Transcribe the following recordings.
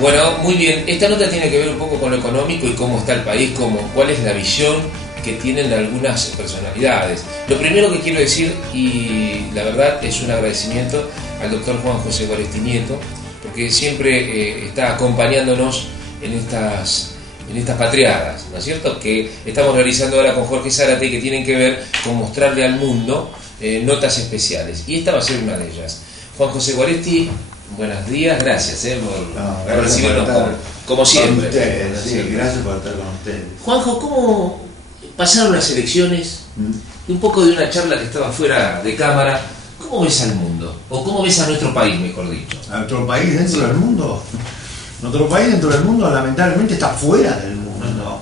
Bueno, muy bien. Esta nota tiene que ver un poco con lo económico y cómo está el país, cuál es la visión que tienen algunas personalidades. Lo primero que quiero decir, y la verdad es un agradecimiento al doctor Juan José Guaresti Nieto, porque siempre está acompañándonos en estas patriadas, ¿no es cierto?, que estamos realizando ahora con Jorge Zárate, que tienen que ver con mostrarle al mundo notas especiales. Y esta va a ser una de ellas. Juan José Guaresti, buenos días, gracias por recibirnos como siempre. Ustedes, sí, gracias por estar con ustedes. Juanjo, ¿cómo pasaron las elecciones? Y un poco de una charla que estaba fuera de cámara, ¿cómo ves al mundo? ¿O cómo ves a nuestro país, mejor dicho? ¿A nuestro país dentro del mundo? Nuestro país dentro del mundo lamentablemente está fuera del mundo.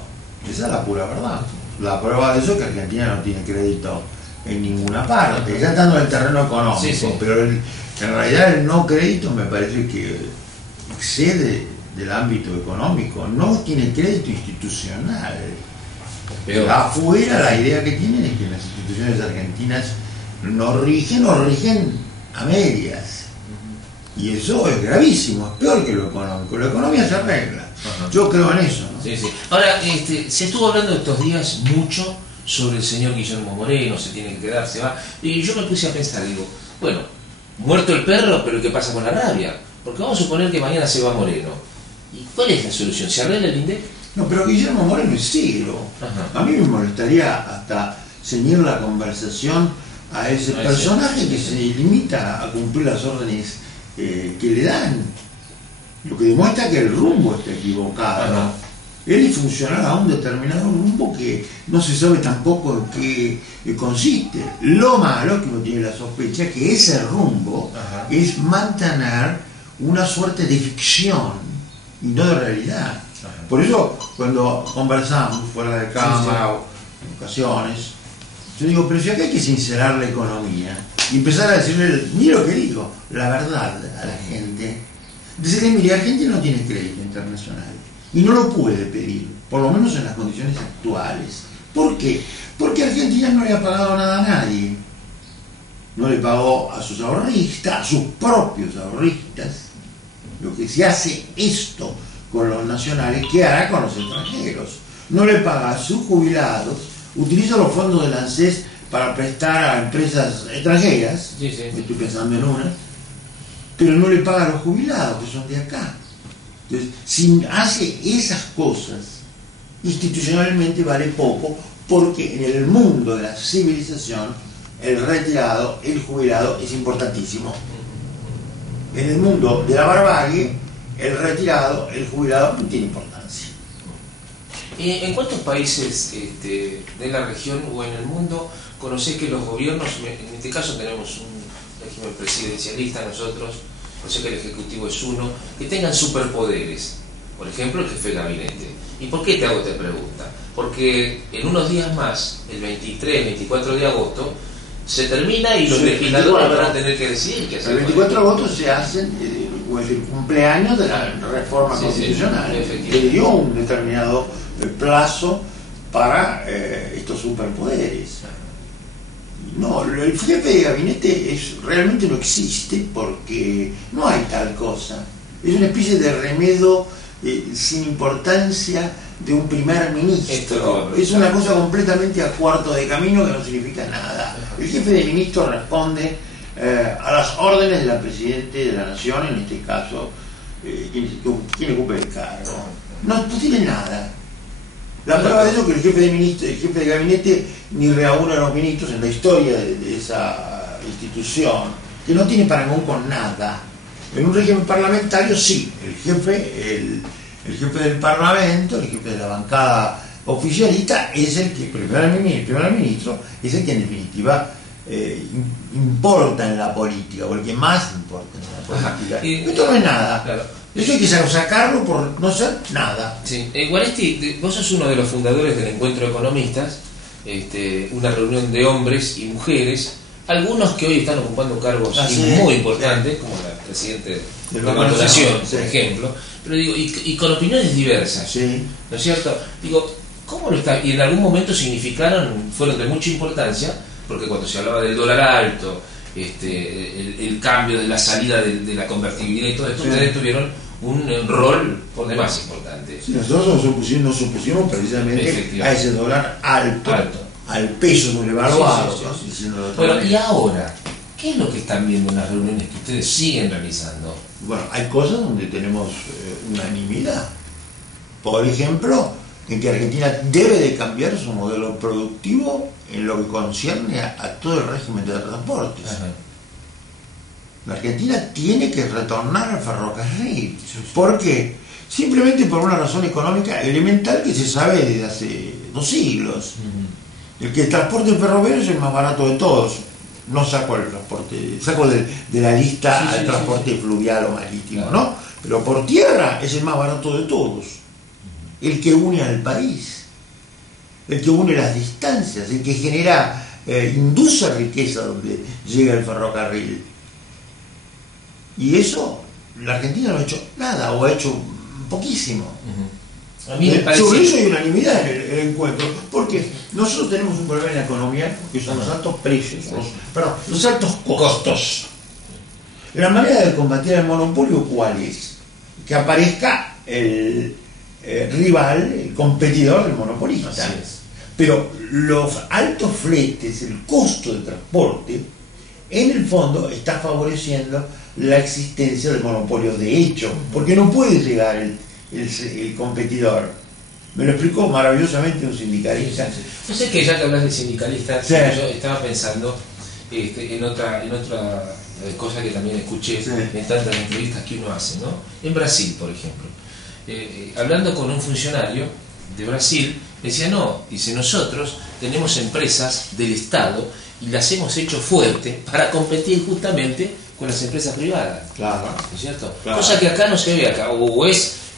Esa es la pura verdad. La prueba de eso es que Argentina no tiene crédito en ninguna parte, ya estando en el terreno económico, sí. Pero en realidad el no crédito me parece que excede del ámbito económico, no tiene crédito institucional. Peor. Afuera la idea que tienen es que las instituciones argentinas no rigen a medias. Y eso es gravísimo, es peor que lo económico. La economía se arregla. Yo creo en eso, ¿no? Sí. Ahora, se estuvo hablando estos días mucho sobre el señor Guillermo Moreno, se tiene que quedar, se va. Y yo me puse a pensar, digo, bueno, muerto el perro, pero ¿qué pasa con la rabia? Porque vamos a suponer que mañana se va Moreno. ¿Y cuál es la solución? ¿Se arregla el INDEC? No, pero Guillermo Moreno es ciego. A mí me molestaría hasta ceñir la conversación a ese personaje que se limita a cumplir las órdenes que le dan, lo que demuestra que el rumbo está equivocado. ¿No? Él es funcional a un determinado rumbo que no se sabe tampoco en qué consiste. Lo malo que uno tiene la sospecha que ese rumbo es mantener una suerte de ficción y no de realidad. Por eso cuando conversamos fuera de cámara o en ocasiones, yo digo, pero si acá hay que sincerar la economía y empezar a decirle, mira lo que digo, la verdad a la gente. Decirle, mire, Argentina no tiene crédito internacional y no lo puede pedir, por lo menos en las condiciones actuales. ¿Por qué? Porque Argentina no le ha pagado nada a nadie. No le pagó a sus ahorristas, a sus propios ahorristas. Lo que se hace esto con los nacionales, ¿qué hará con los extranjeros? No le paga a sus jubilados, utiliza los fondos del ANSES para prestar a empresas extranjeras, estoy pensando en una, pero no le paga a los jubilados que son de acá. Entonces, si hace esas cosas, institucionalmente vale poco, porque en el mundo de la civilización el retirado, el jubilado es importantísimo. En el mundo de la barbarie, el retirado, el jubilado no tiene importancia. ¿En cuántos países de la región o en el mundo conocés que los gobiernos, en este caso tenemos un régimen presidencialista nosotros, no sé que el Ejecutivo es uno, que tengan superpoderes? Por ejemplo, el jefe de gabinete. ¿Y por qué te hago esta pregunta? Porque en unos días más, el 23, 24 de agosto, se termina y los legisladores van a tener que decidir qué hacer. El 24 de agosto se hacen el cumpleaños de la reforma constitucional, que le dio un determinado plazo para estos superpoderes. No, el jefe de gabinete realmente no existe porque no hay tal cosa. Es una especie de remedio sin importancia de un primer ministro. Es una cosa completamente a cuarto de camino que no significa nada. El jefe de ministro responde a las órdenes de la Presidenta de la Nación, en este caso, quien ocupe el cargo. No tiene nada. La prueba de eso es que el jefe de gabinete ni reúne a los ministros en la historia de esa institución, que no tiene parangón con nada. En un régimen parlamentario sí, el jefe del parlamento, el jefe de la bancada oficialista es el primer ministro es el que en definitiva importa en la política, o el que más importa en la política. Esto no es nada. Claro. Eso hay que sacarlo por no ser nada. Sí. Guaresti, vos sos uno de los fundadores del Encuentro de Economistas, una reunión de hombres y mujeres, algunos que hoy están ocupando cargos muy importantes, como la presidente de la Nación, por ejemplo, pero digo, y con opiniones diversas, ¿no es cierto? Digo, ¿cómo lo está? Y en algún momento fueron de mucha importancia, porque cuando se hablaba del dólar alto, el cambio de la salida de la convertibilidad y todo esto, ustedes tuvieron un rol por demás importante. Sí, nosotros nos opusimos precisamente a ese dólar alto. Al peso muy evaluado. Bueno, y ahora, ¿qué es lo que están viendo en las reuniones que ustedes siguen realizando? Bueno, hay cosas donde tenemos unanimidad. Por ejemplo, en que Argentina debe de cambiar su modelo productivo en lo que concierne a todo el régimen de transportes. Ajá. La Argentina tiene que retornar al ferrocarril. ¿Por qué? Simplemente por una razón económica elemental que se sabe desde hace 2 siglos. El que el transporte ferroviario es el más barato de todos. No saco el transporte, saco de la lista al transporte fluvial o marítimo, ¿no? Pero por tierra es el más barato de todos. El que une al país, el que une las distancias, el que genera, induce riqueza donde llega el ferrocarril. Y eso la Argentina no ha hecho nada, o ha hecho poquísimo. A mí me parece... Sobre eso hay unanimidad en el encuentro, porque nosotros tenemos un problema en la economía que son los altos precios, los altos costos. La manera de combatir el monopolio, ¿cuál es? Que aparezca el rival, el competidor del monopolista. Pero los altos fletes, el costo de transporte, en el fondo está favoreciendo la existencia del monopolio de hecho, porque no puede llegar el competidor. Me lo explicó maravillosamente un sindicalista. No sé, que ya que hablas de sindicalistas, yo estaba pensando en otra cosa que también escuché en tantas entrevistas que uno hace, ¿no? En Brasil, por ejemplo, hablando con un funcionario de Brasil, decía, no, dice, nosotros tenemos empresas del Estado y las hemos hecho fuerte para competir justamente con las empresas privadas. Claro. ¿No es cierto? Claro. Cosa que acá no se ve. Acá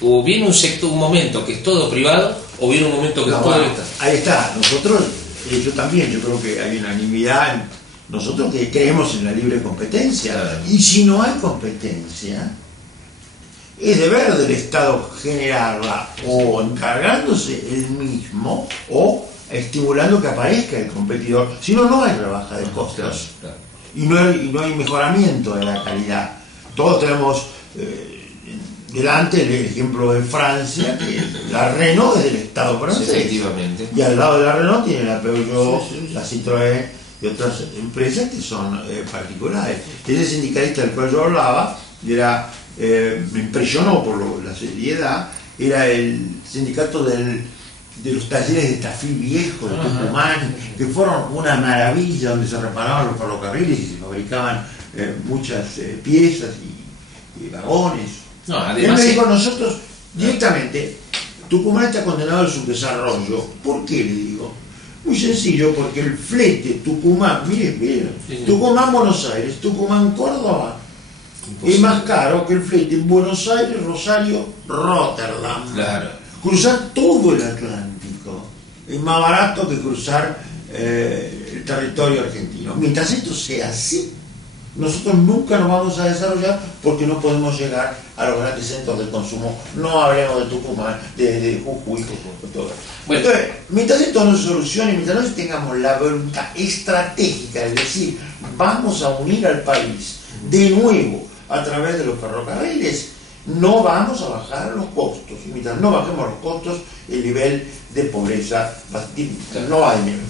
o viene un momento que es todo privado, o viene un momento que es todo del Estado. Ahí está. Nosotros, yo también, yo creo que hay unanimidad. Nosotros que creemos en la libre competencia. Claro. Y si no hay competencia, es deber del Estado generarla, o encargándose él mismo, o estimulando que aparezca el competidor. Si no, no hay rebaja de costos. Claro. Y no hay mejoramiento de la calidad. Todos tenemos delante el ejemplo de Francia, que la Renault es del Estado francés. Efectivamente. Y al lado de la Renault tiene la Peugeot, la Citroën y otras empresas que son particulares. Ese sindicalista del cual yo hablaba, me impresionó por la seriedad, era el sindicato de los talleres de Tafí Viejo, de Tucumán, que fueron una maravilla, donde se reparaban los ferrocarriles y se fabricaban muchas piezas y vagones. No, Él además me dijo, nosotros directamente, Tucumán está condenado al subdesarrollo. ¿Por qué? Le digo. Muy sencillo, porque el flete Tucumán, miren, Tucumán-Buenos Aires, Tucumán-Córdoba, es más caro que el flete Buenos Aires, Rosario, Rotterdam. Claro. Cruzar todo el Atlántico es más barato que cruzar el territorio argentino. Mientras esto sea así, nosotros nunca nos vamos a desarrollar, porque no podemos llegar a los grandes centros de consumo. No hablemos de Tucumán, de Jujuy, todo. Bueno. Entonces, mientras esto no se solucione, mientras no tengamos la voluntad estratégica, es decir, vamos a unir al país de nuevo a través de los ferrocarriles, no vamos a bajar los costos. Y mientras no bajemos los costos, el nivel de pobreza va a disminuir. No hay nivel.